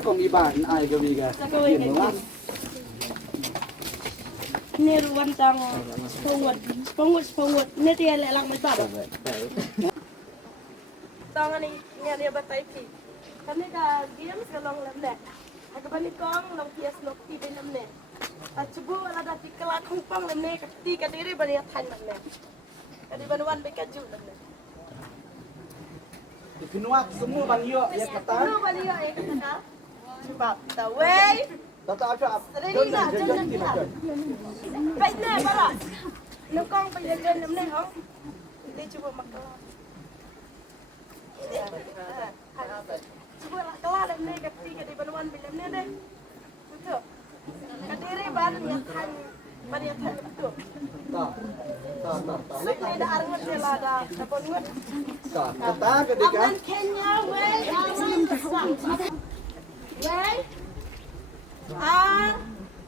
kong iban ay gawi ka. Ni ruwan tang spongut ni tiya lelang macam. Tangan ni batai pi. Kami ka game sekalong lemne. Aku bani kong long pias nok pi ben lemne. Acubu ada tikala kongpang lemne kati kadiri bani tan lemne. Kadi banuan bekaju lemne. Dipinuak semua banyo ya kata. Semua bani yo kata. Sebab tawai. Tata apa? Sering nak jalan kita. Baik ni barat. Nukong perjalanan lemne hong. Dia cuba makan. Cuba lah kelar lemne kati kadi banuan bilamne deh. Betul. Kadiri ban niatan niatan betul. Tak. Saya dah arngut dia lah dah pongut. Tak. Kata ketika. Aman Kenya way aman besar. Way.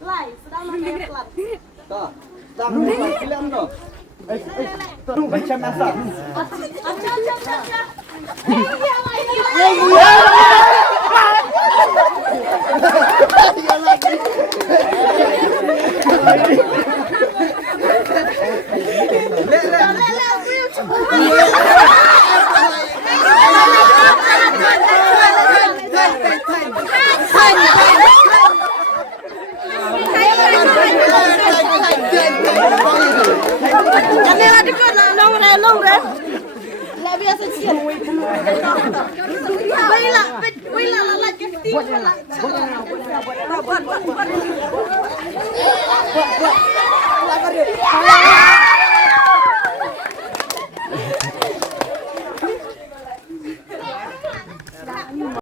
Lai sedang makan kelar. Tak. Tak makan film tu. Tu macam apa? Acha. Long re. Lah biasa sian. Wila la kesti wala. Buat.